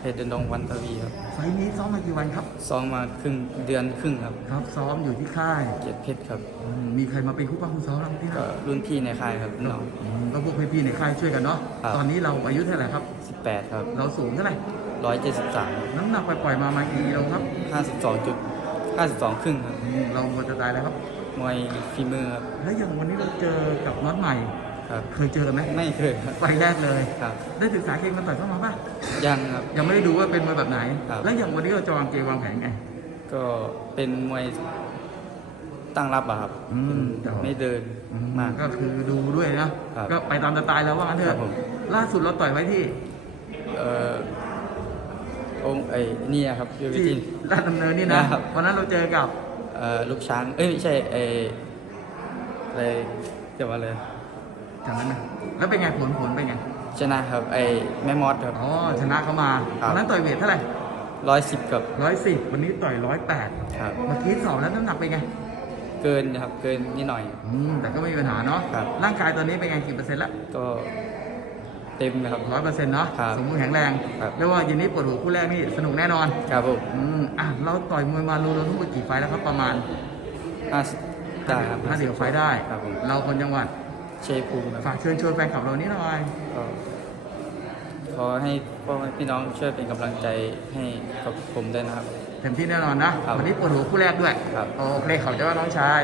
เพชรเดนดงวันทวีครับไฟล์นี้ซ้อมมากี่วันครับ ซ้อมมาครึ่งเดือนครึ่งครับ ครับซ้อมอยู่ที่ค่ายเกียรติเพชรครับอืมมีใครมาเป็นคู่ป้าคู่ซ้อมบ้างที่ก็นั่นรุ่นพี่ในค่ายครับน้อง อืมก็พวกพี่ๆในค่ายช่วยกันเนาะครับ ตอนนี้เราอายุเท่าไหร่ครับ 18 ครับ เราสูงเท่าไหร่173 น้ำหนักปล่อยๆมามากี่กิโลครับ52จุด52 ครึ่งครับ อืมเราหมดจะตายแล้วครับ มวยฝีมือครับแล้วอย่างวันนี้เราเจอกับน็อตใหม่ ครับเคยเจอกันไหมไม่เคยครับ ไฟล์แรกเลย ครับ ได้ศึกษาเกมกันต่อยเข้ามาป่ะ ยังครับ ยังไม่ได้ดูว่าเป็นมวยแบบไหน ครับ แล้วอย่างวันนี้เราจะวางเกมวางแผนไง ก็เป็นมวยตั้งรับอะครับอืม เป็นไม่เดินมาก ก็คือดูด้วยนะ ครับก็ไปตามสไตล์แล้วว่างั้นเถครัอะบผม ล่าสุดเราต่อยไว้ที่เอ่อองค์ไอ้นี่อะครับยูวิที่จินราชดำเนินนี่นะครับ วันนั้นเราเจอกับเอ่อลูกช้าง เอ้ยไม่ใช่ไอ้อะไรจะว่าอะไร จำได้ไหมแล้วเป็นไงผลผลเป็นไงชนะครับไอ้แม่มอสครับ อ๋อชนะเขามาครับ วันนั้นต่อยเวทเท่าไหร่ร้อยสิบกับร้อยสิบวันนี้ต่อยร้อยแปดครับ เมื่อกี้สอบแล้วน้ำหนักเป็นไงเกินนะครับเกินนิดหน่อย อืมแต่ก็ไม่มีปัญหาเนาะครับ ร่างกายตอนนี้เป็นไงกี่เปอร์เซ็นต์ละก็เต็มนะครับ ร้อยเปอร์เซ็นต์เนาะครับสมบูรณ์แข็งแรงครับ เรียกว่าเย็นนี้ปวดหัวคู่แรกนี่สนุกแน่นอน ครับผมอืมอะเราต่อยมวยมารวมๆทั้งหมดกี่ไฟล์แล้วครับประมาณห้าสิบได้ครับ ห้าสิบกว่าไฟล์ได้ ครับผม เราคนจังหวัดเชยภูมิครับฝากเชิญชวนแฟนคลับเรานี้หน่อยก็ขอให้พ่อแม่พี่น้องช่วยเป็นกำลังใจให้กับผมด้วยนะครับ เต็มที่แน่นอนนะ ครับวันนี้ปวดหัวคู่แรกด้วย ครับ โอเคขอบใจว่าน้องชาย